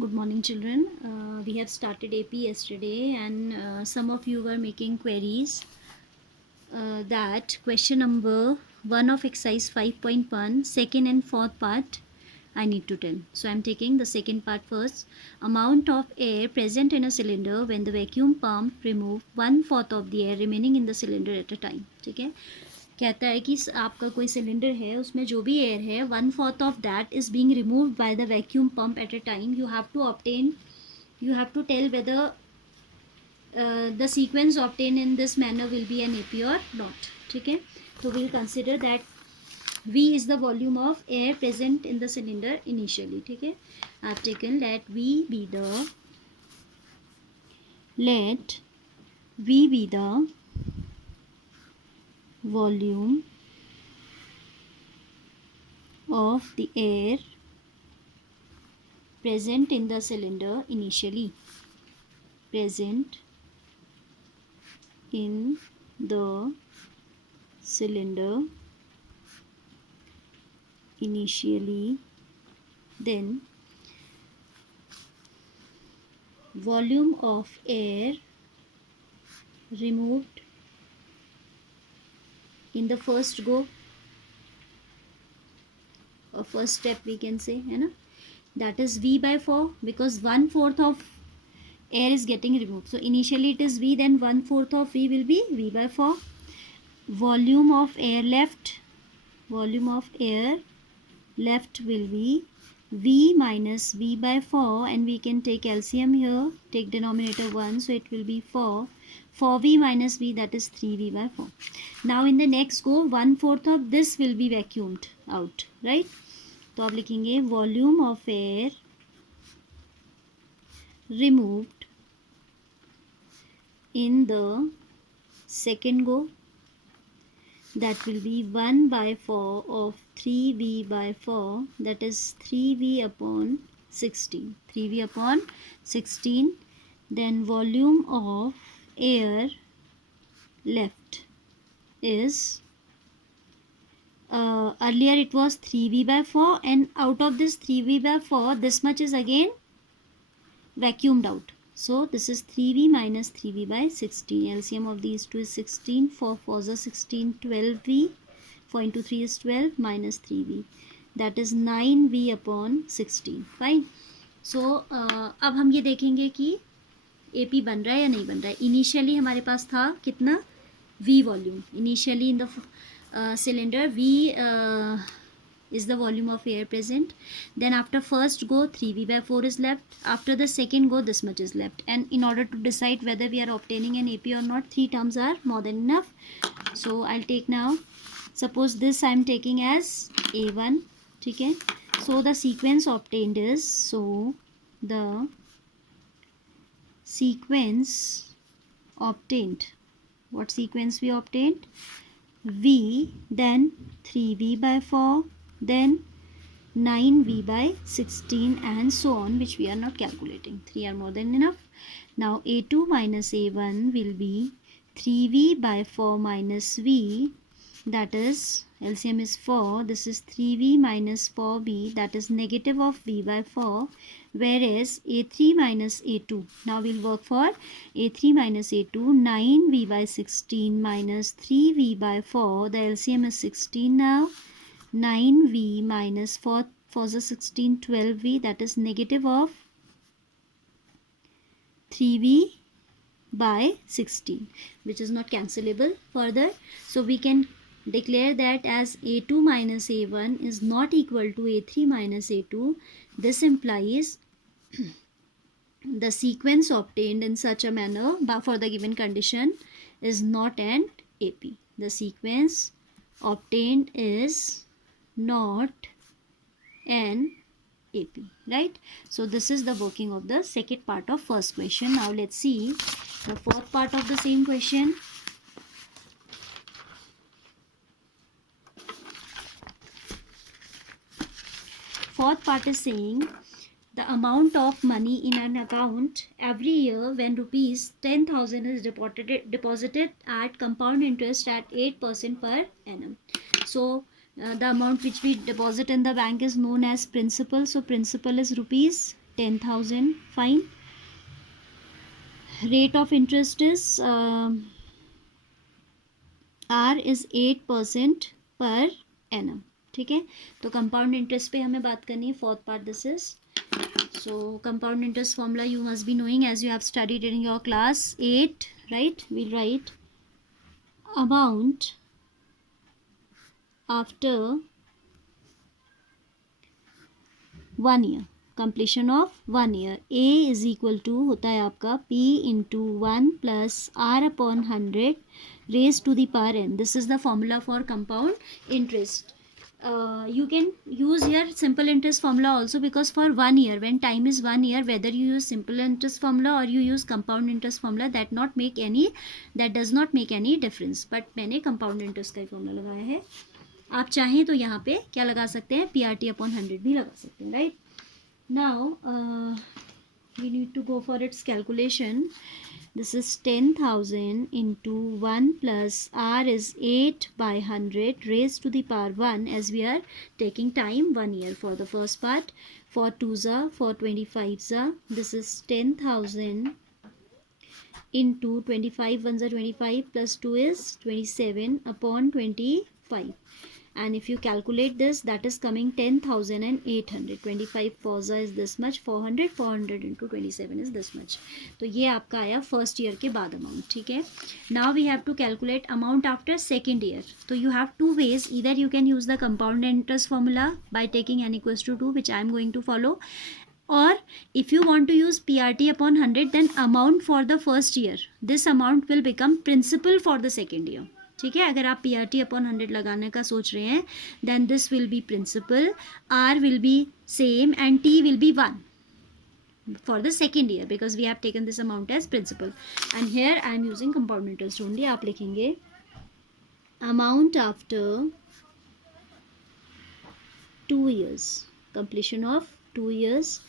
Good morning, children. We have started AP yesterday, and some of you were making queries that question number 1 of exercise 5.1, second and fourth part, I need to tell. So I'm taking the second part first. Amount of air present in a cylinder when the vacuum pump remove 1/4 of the air remaining in the cylinder at a time. ठीक है, कहता है कि आपका कोई cylinder है, उसमें जो भी एयर है 1/4 of that is being removed by the vacuum pump at a time. You have to tell whether the sequence obtained in this manner will be an AP or not. ठीक है, so we'll consider that V is the volume of air present in the cylinder initially. ठीक है, I've taken let V be the volume of the air present in the cylinder initially. Present in the cylinder initially, then volume of air removed in the first go or first step, we can say, है ना, that is V by 4, because 1/4 of air is getting removed. So initially it is V, then 1/4 of V will be V by 4. Volume of air left will be V minus V by 4, and we can take LCM here, take denominator 1, so it will be 4V minus V, that is 3V by 4. Now in the next go 1/4 of this will be vacuumed out, right? तो आप लिखेंगे volume of air removed in the second go, that will be 1/4 of 3V by 4, that is 3V upon 16. 3V upon 16. Then volume of air left is earlier it was 3V by 4, and out of this 3V by 4, this much is again vacuumed out. So this is 3V minus 3V by 16. LCM of these two is 16. 4 4s are 16. 12V. 4 into 3 is 12 minus 3V. That is 9V upon 16. Fine. So अब हम ये देखेंगे कि AP बन रहा है या नहीं बन रहा है. इनिशियली हमारे पास था कितना V volume. Initially in the cylinder V is the volume of air present. Then after first go 3V by 4 is left. After the second go this much is left. And in order to decide whether we are obtaining an AP or not, 3 terms are more than enough. So I'll take now, suppose this I am taking as A1. ठीक है, so the sequence obtained is, so the sequence obtained, what sequence we obtained? V, then 3V by 4, then 9V by 16, and so on, which we are not calculating. 3 are more than enough. Now A2 minus A1 will be 3V by 4 minus V, that is LCM is 4. This is 3V minus 4V, that is negative of V by 4, whereas A3 minus A2, now we'll work for A3 minus A2, 9V by 16 minus 3V by 4, the LCM is 16 now. 9V minus 4 4 is 16, 12V, that is negative of 3V by 16, which is not cancelable further. So we can declare that as A2 minus A1 is not equal to A3 minus A2. This implies the sequence obtained in such a manner for the given condition is not an AP. The sequence obtained is not an AP, right? So this is the working of the second part of first question. Now let's see the fourth part of the same question. Fourth part is saying the amount of money in an account every year when rupees 10,000 is deposited at compound interest at 8% per annum. So the amount which we deposit in the bank is known as principal. So principal is rupees 10,000. Fine. Rate of interest is R is 8% per annum. ठीक है, तो compound interest पे हमें बात करनी है. Fourth part this is. So compound interest formula you must be knowing as you have studied in your class 8, right? We'll write amount after 1 year, completion of 1 year. A is equal to होता है आपका P into 1 plus R upon 100 raised to the power n. This is the formula for compound interest. You can use here simple interest formula also, because for 1 year, when time is 1 year, whether you use simple interest formula or you use compound interest formula, that does not make any difference. But मैंने compound interest का ही formula लगाया है. आप चाहें तो यहाँ पे क्या लगा सकते हैं, PRT upon 100 भी लगा सकते हैं, right? Now we need to go for its calculation. This is 10,000 into 1 plus R is 8 by 100 raised to the power 1, as we are taking time 1 year for the first part. For 2s are, for 25s are, this is 10,000 into 25 ones are 25 plus 2 is 27 upon 25. And if you calculate this, that is coming 10,800. 25 4 is this much, 400 into 27 is this much. तो ये आपका आया first year के बाद amount. ठीक है, now we have to calculate amount after second year. तो you have two ways, either you can use the compound interest formula by taking n equals to 2, which I am going to follow, or if you want to use PRT upon 100, then amount for the first year, this amount will become principal for the second year. ठीक है, अगर आप PRT upon 100 लगाने का सोच रहे हैं, then this will be principal, R will be same and T will be 1 for the second year, because we have taken this amount as principal. And here I am using compound interest only. आप लिखेंगे amount after 2 years, completion of 2 years.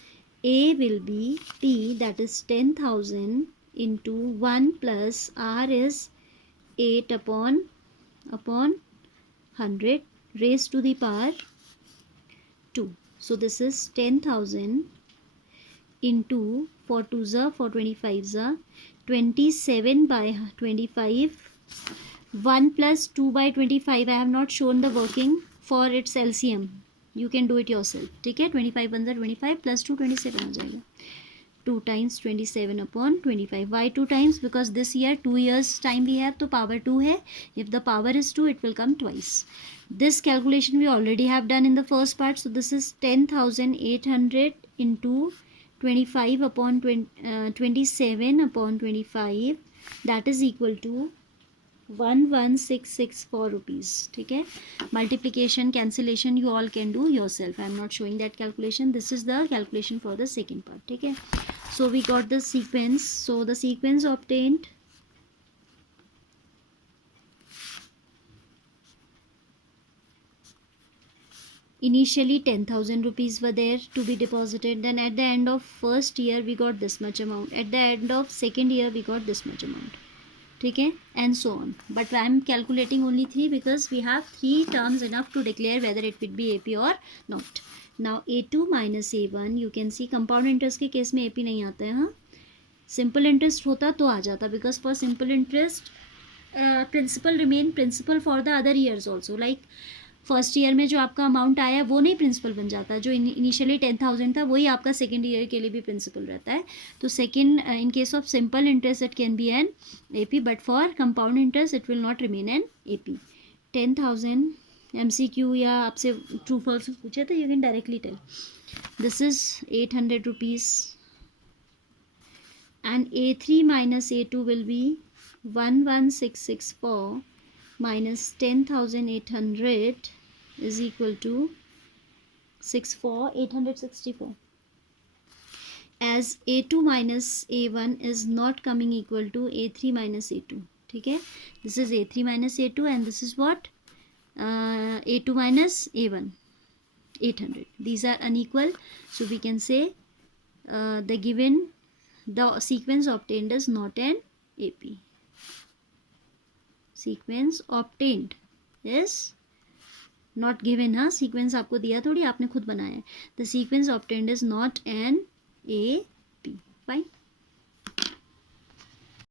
A will be T, that is 10,000 into 1 plus R is 8 upon 100 raised to the power 2. So this is 10,000 into, for 2s are, for 25s are, 27 by 25. 1 plus 2 by 25. I have not shown the working for its LCM. You can do it yourself. ठीक है, 25 1 25 plus 2 27 हो जाएगा. 2 times 27 upon 25. Why 2 times? Because this year 2 years time we have, तो power 2 है. If the power is 2, it will come twice. This calculation we already have done in the first part. So this is 10,800 into 25 upon 27 upon 25. That is equal to 11,664 rupees. ठीक है, multiplication, cancellation you all can do yourself. I am not showing that calculation. This is the calculation for the second part. ठीक है, so we got the sequence. So the sequence obtained, initially 10,000 rupees were there to be deposited. Then at the end of first year we got this much amount. At the end of second year we got this much amount. ठीक है, and so on. But I am calculating only 3 because we have 3 terms enough to declare whether it would be AP or not. Now A2 minus A1, you can see compound interest के case में AP नहीं आता है. हाँ, simple interest होता तो आ जाता, because for simple interest principal remain principal for the other years also. Like first year में जो आपका अमाउंट आया वो नहीं प्रिंसिपल बन जाता. जो इनिशियली 10,000 था वही आपका सेकेंड ईयर के लिए भी प्रिंसिपल रहता है. तो second, in case of simple interest it can be an AP, but for compound interest it will not remain an AP. 10,000 MCQ या आपसे ट्रू फॉल्स पूछे तो you can directly tell. This is 800 rupees and A3 minus A2 will be 11,664 minus 10,800 is equal to 864. As A2 minus A1 is not coming equal to A3 minus A2. ठीक है, this is A3 minus A2 and this is what A2 minus A1, 800. These are unequal, so we can say the sequence obtained is not an AP. Sequence obtained is not given. हाँ, sequence आपको दिया थोड़ी, आपने खुद बनाया है. The sequence obtained is not an A, P. Fine.